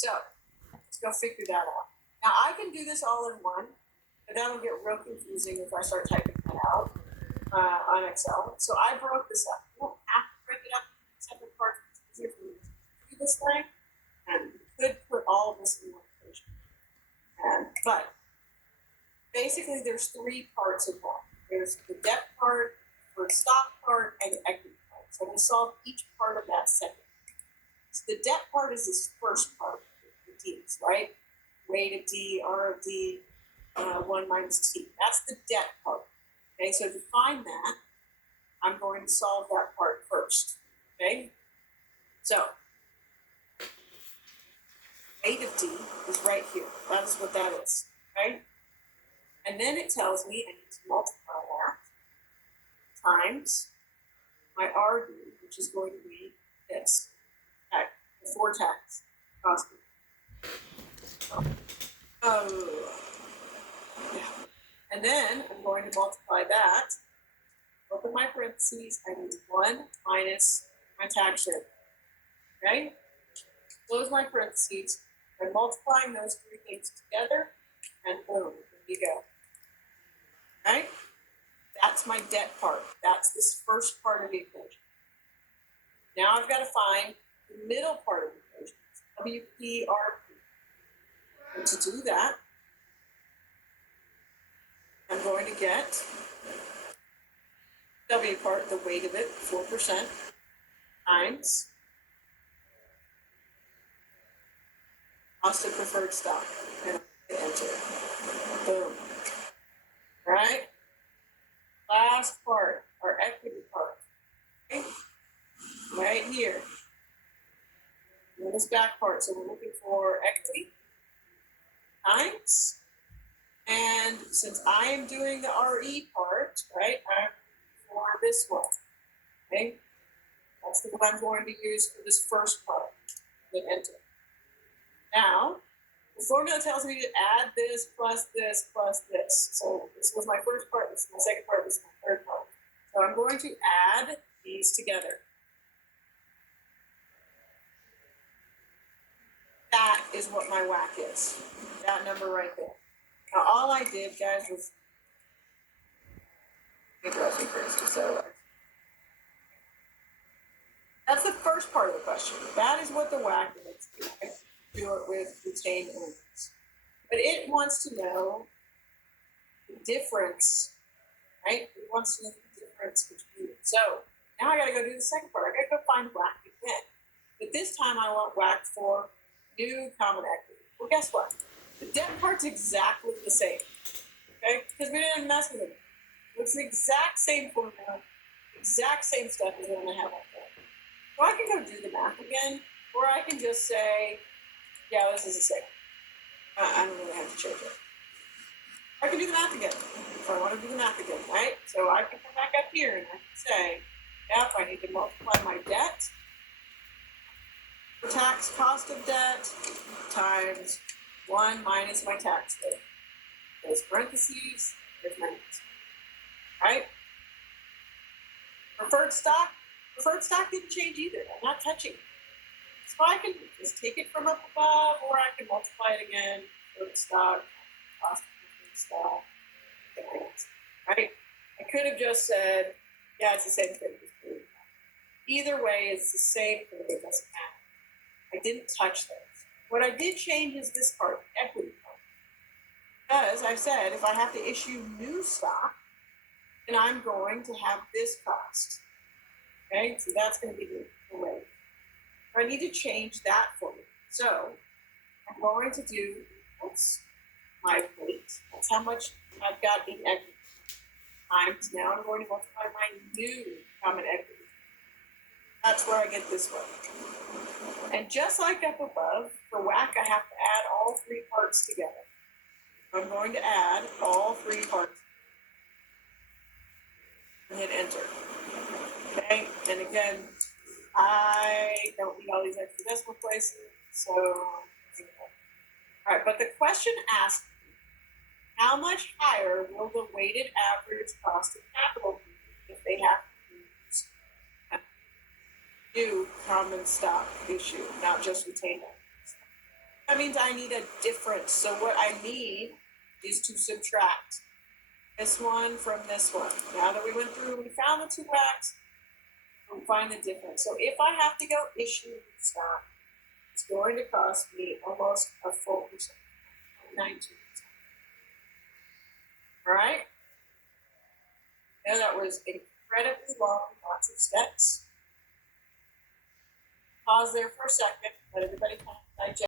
So let's go figure that out. Now I can do this all in one, but that'll get real confusing if I start typing that out on Excel. So I broke this up. You don't have to break it up in separate parts. It's easier for me to do this way. And you could put all of this in one equation. But basically there's three parts in one. There's the debt part, the stock part, and the equity part. So I'm going to solve each part of that second. So the debt part is this first part, the D's, right? Weight of D, R of D, 1 minus T. That's the debt part. Okay, so to find that, I'm going to solve that part first. Okay, so weight of D is right here. That is what that is. Okay, and then it tells me I need to multiply that times my RD, which is going to be this, okay, before tax cost. Yeah. And then I'm going to multiply that. Open my parentheses. I need 1 minus my tax rate. Okay? Close my parentheses. I'm multiplying those three things together, and boom, there you go. Okay? That's my debt part. That's this first part of the equation. Now I've got to find the middle part of the equation, WPRP. And to do that, I'm going to get W part, the weight of it, 4%, times cost of preferred stock. And enter. Boom. Right? Last part, our equity part. Okay? Right here. And this back part. So we're looking for equity times. And since I am doing the RE part, right, I'm for this one. Okay? That's the one I'm going to use for this first part. Hit enter. Now, the formula tells me to add this plus this plus this. So this was my first part, this is my second part, this is my third part. So I'm going to add these together. That is what my WACC is. That number right there. Now all I did, guys, was so that's the first part of the question. That is what the WACC is. You can do it with retained earnings. But it wants to know the difference, right? It wants to know the difference between it. So now I got to go do the second part. I got to go find WACC again. But this time I want WACC for new common equity. Well, guess what? The debt part's exactly the same, okay? Because we didn't mess with it. It's the exact same formula, exact same stuff as what I have up there. So I can go do the math again, or I can just say, yeah, this is the same. I don't really have to change it. I can do the math again, if I want to do the math again, right? So I can come back up here and I can say, yep, I need to multiply my debt, the tax cost of debt, times 1 minus my tax rate. There's parentheses, there's my answer. Right? Preferred stock didn't change either. I'm not touching it. So I can just take it from up above, or I can multiply it again. Preferred stock, cost of preferred stock, right? I could have just said, yeah, it's the same thing. Either way, it's the same thing. It doesn't matter. I didn't touch those. What I did change is this part, equity part. Because I said if I have to issue new stock, then I'm going to have this cost. Okay, so that's going to be the rate. I need to change that for me. So I'm going to do my weight. That's how much I've got in equity. Times now I'm going to multiply my new common equity. That's where I get this one. And just like up above, for WACC, I have to add all three parts together. I'm going to add all three parts. And hit enter. Okay, and again, I don't need all these extra decimal places, so all right, but the question asks, how much higher will the weighted average cost of capital be if they have to use new common stock issue, not just retained earnings? That means I need a difference. So what I need is to subtract this one from this one. Now that we went through, we found the two X, we'll find the difference. So if I have to go issue stock, it's going to cost me almost a full percent, 19%. All right? Now that was incredibly long, lots of steps. Pause there for a second, let everybody kind of digest.